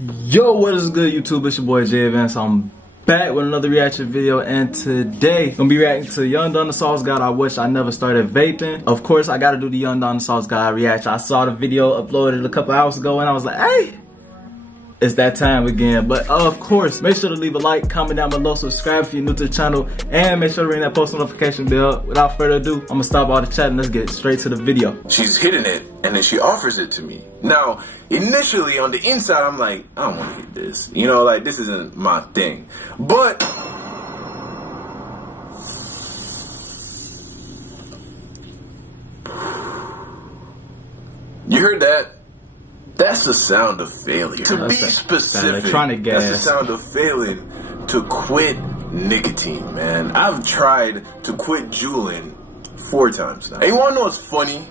Yo, what is good, YouTube? It's your boy Jay Vance. I'm back with another reaction video, and today I'm gonna be reacting to Young Dinosaur's God. I wish I never started vaping. Of course, I gotta do the Young Dinosaur's God reaction. I saw the video uploaded a couple hours ago, and I was like, hey, it's that time again. But of course, make sure to leave a like, comment down below, subscribe if you're new to the channel, and make sure to ring that post notification bell. Without further ado, I'm gonna stop all the chat and let's get straight to the video. She's hidden it, and then she offers it to me. Now, initially on the inside, I'm like, I don't want to hit this. You know, like, this isn't my thing. But you heard that? That's the sound of failure. To be specific, that's the sound of failing to quit nicotine, man. I've tried to quit juuling 4 times now. And you wanna know what's funny?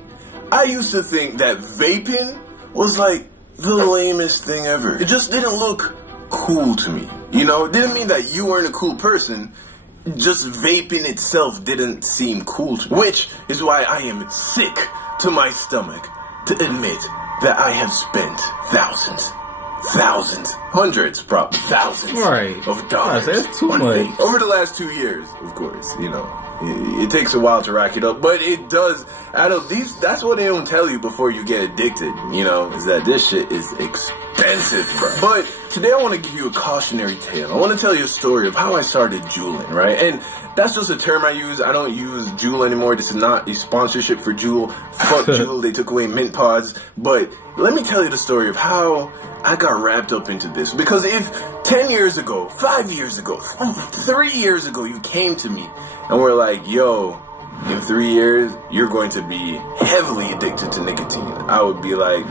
I used to think that vaping was like the lamest thing ever. It just didn't look cool to me. You know, it didn't mean that you weren't a cool person. Just vaping itself didn't seem cool to me. Which is why I am sick to my stomach to admit that I have spent hundreds, probably thousands of dollars that's too much. over the last 2 years. Of course, you know, it takes a while to rack it up, but it does. Out of these, that's what they don't tell you before you get addicted, you know, is that this shit is expensive, bro. But today I want to give you a cautionary tale. I want to tell you a story of how I started juuling, right? And that's just a term I use. I don't use Juul anymore. This is not a sponsorship for Juul. Fuck Juul. They took away mint pods. But let me tell you the story of how I got wrapped up into this. Because if 10 years ago, 5 years ago, 3 years ago, you came to me and were like, yo, in 3 years, you're going to be heavily addicted to nicotine, I would be like,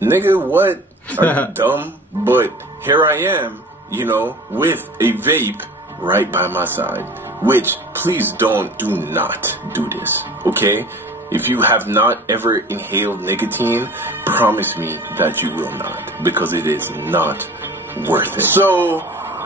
nigga, what? Are you dumb? But here I am, you know, with a vape right by my side. Which, please do not do this, okay? If you have not ever inhaled nicotine, promise me that you will not, because it is not worth it. So,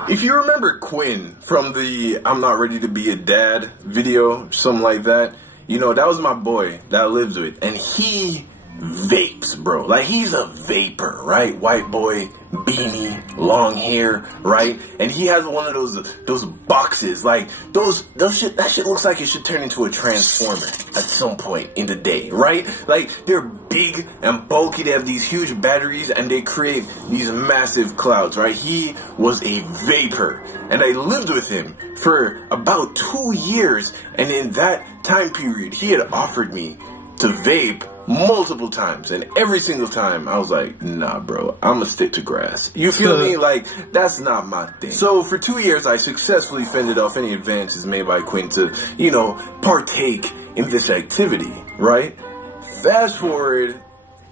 if you remember Quinn from the I'm Not Ready to Be a Dad video, something like that, you know, that was my boy that I lived with, and he vapes, bro. Like, he's a vapor, right? White boy, beanie, long hair, right? And he has one of those boxes, like that shit looks like it should turn into a transformer at some point in the day, right? Like, they're big and bulky, they have these huge batteries, and they create these massive clouds, right? He was a vapor, and I lived with him for about 2 years, and in that time period, he had offered me to vape multiple times, and every single time I was like, nah, bro, I'm gonna stick to grass. You feel me? Like, that's not my thing. So for 2 years, I successfully fended off any advances made by Quinn to, you know, partake in this activity, right? Fast forward,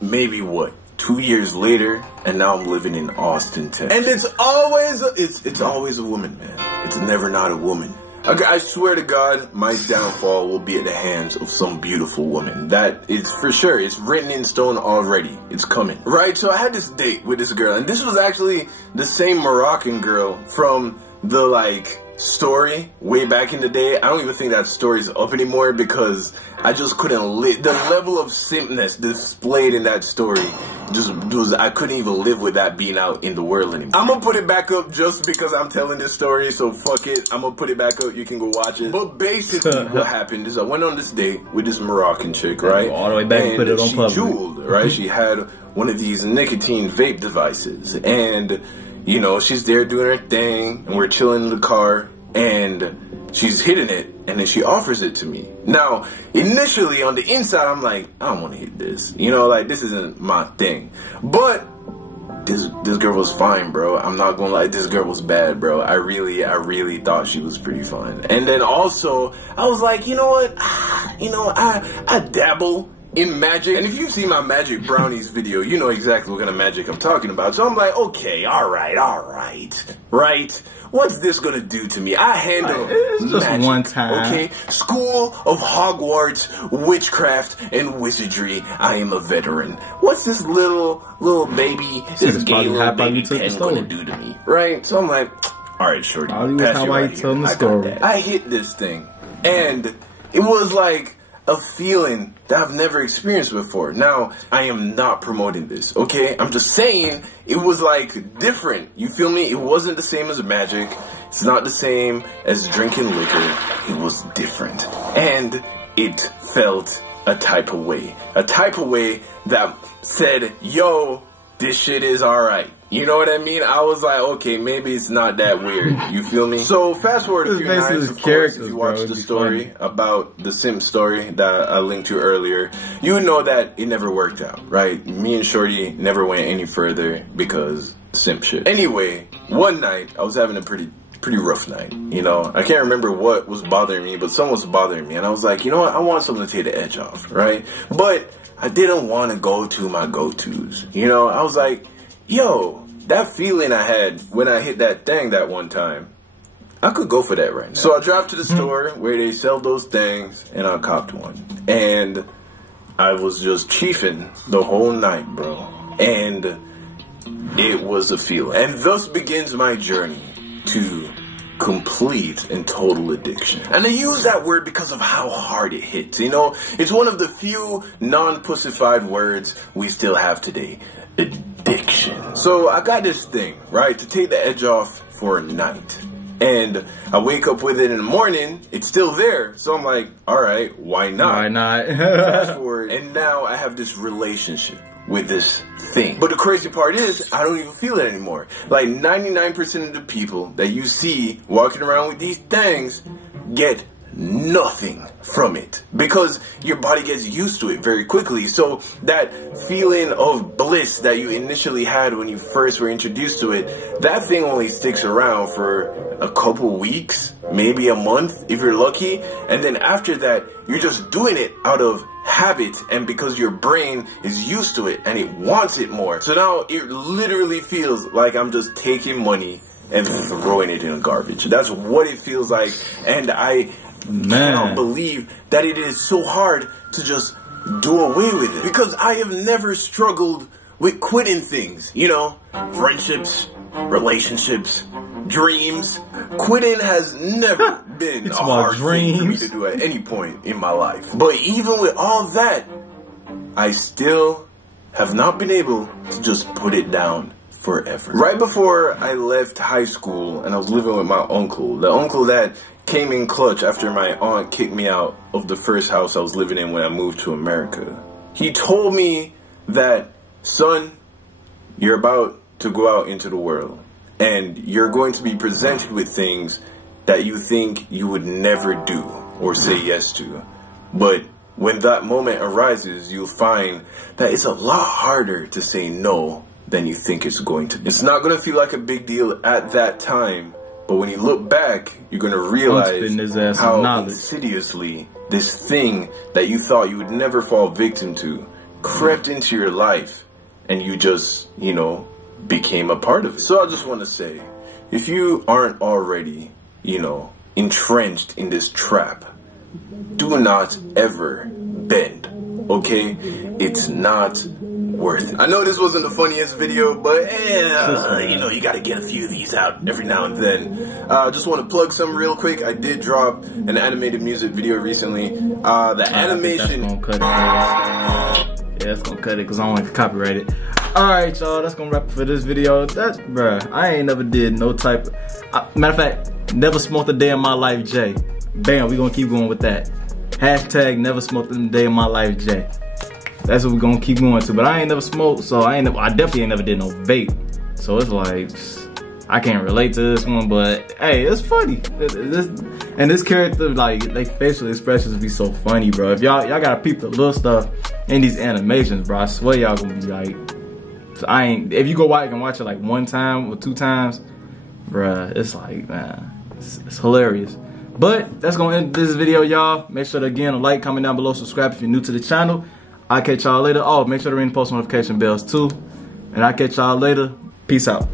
maybe what, 2 years later, and now I'm living in Austin, Texas. And it's always a woman, man. It's never not a woman. I swear to God, my downfall will be at the hands of some beautiful woman. That is for sure. It's written in stone already. It's coming. Right, so I had this date with this girl, and this was actually the same Moroccan girl from the, like, story way back in the day. I don't even think that story's up anymore because I just couldn't live. The level of simpness displayed in that story I couldn't even live with that being out in the world anymore. I'm gonna put it back up just because I'm telling this story, so fuck it. I'm gonna put it back up. You can go watch it. But basically what happened is I went on this date with this Moroccan chick, right? All the way back and put it on public. She jeweled, right? She had one of these nicotine vape devices, and you know, she's there doing her thing, and we're chilling in the car, and she's hitting it, and then she offers it to me. Now, initially on the inside, I'm like, I don't want to hit this. You know, like, this isn't my thing. But this girl was fine, bro. I'm not gonna lie, this girl was bad, bro. I really thought she was pretty fine. And then also, I was like, you know what? You know, I dabble in magic, and if you've seen my Magic Brownies video, you know exactly what kind of magic I'm talking about. So I'm like, okay, all right, right? What's this gonna do to me? I handle it's just magic, one time. Okay, School of Hogwarts, witchcraft and wizardry. I am a veteran. What's this little baby, this gay little baby pen gonna do to me? Right? So I'm like, all right, shorty, pass you right here. I hit this thing, and it was like, a feeling that I've never experienced before. Now, I am not promoting this, okay? I'm just saying it was like different. You feel me? It wasn't the same as magic. It's not the same as drinking liquor. It was different. And it felt a type of way. A type of way that said, yo, this shit is alright. You know what I mean? I was like, okay, maybe it's not that weird. You feel me? So fast forward a few nights, of course, if you watch the story about the simp story that I linked to earlier, you would know that it never worked out, right? Me and Shorty never went any further because simp shit. Anyway, one night, I was having a pretty rough night, you know? I can't remember what was bothering me, but something was bothering me. And I was like, you know what? I want something to take the edge off, right? But I didn't want to go to my go-tos, you know? I was like, yo, that feeling I had when I hit that thing that one time, I could go for that right now. So I dropped to the store where they sell those things, and I copped one. And I was just chiefing the whole night, bro. And it was a feeling. And thus begins my journey to complete and total addiction. And I use that word because of how hard it hits. You know, it's one of the few non-pussified words we still have today. Addiction. So I got this thing, right, to take the edge off for a night. And I wake up with it in the morning, it's still there. So I'm like, alright, why not? Why not? Fast forward, and now I have this relationship with this thing. But the crazy part is, I don't even feel it anymore. Like 99% of the people that you see walking around with these things get nothing from it because your body gets used to it very quickly. So that feeling of bliss that you initially had when you first were introduced to it, that thing only sticks around for a couple weeks, maybe a month if you're lucky, and then after that you're just doing it out of habit and because your brain is used to it and it wants it more. So now it literally feels like I'm just taking money and throwing it in the garbage. That's what it feels like, and I cannot believe that it is so hard to just do away with it because I have never struggled with quitting things, you know, friendships, relationships, dreams. Quitting has never been a hard thing for me to do at any point in my life. But even with all that, I still have not been able to just put it down forever. Right before I left high school and I was living with my uncle, the uncle that came in clutch after my aunt kicked me out of the first house I was living in when I moved to America. He told me that, son, you're about to go out into the world and you're going to be presented with things that you think you would never do or say yes to. But when that moment arises, you'll find that it's a lot harder to say no than you think it's going to be. It's not going to feel like a big deal at that time, but when you look back, you're going to realize how insidiously this thing that you thought you would never fall victim to crept into your life and you just, you know, became a part of it. So I just want to say, if you aren't already, you know, entrenched in this trap, do not ever bend, okay? It's not worth it. I know this wasn't the funniest video, but you know, you gotta get a few of these out every now and then. I just want to plug some real quick. I did drop an animated music video recently. The animation... That's gonna cut it. Yeah, that's gonna cut it because I don't want to copyright it. Alright, y'all, that's gonna wrap it for this video. That's, bruh, I ain't never did no type of... matter of fact, never smoked a day in my life, Jay. Bam, we gonna keep going with that. Hashtag never smoked a day in my life, Jay. That's what we're gonna keep going to. But I ain't never smoked, so I definitely ain't never did no vape. So it's like, I can't relate to this one, but hey, it's funny. This character, like, they facial expressions be so funny, bro. If y'all gotta peep the little stuff in these animations, bro, I swear y'all gonna be like, if you go watch and watch it like one time or two times, bruh, it's like, man, it's hilarious. But that's gonna end this video, y'all. Make sure to, again, like, comment down below, subscribe if you're new to the channel. I'll catch y'all later. Oh, make sure to ring the post notification bells too. And I'll catch y'all later. Peace out.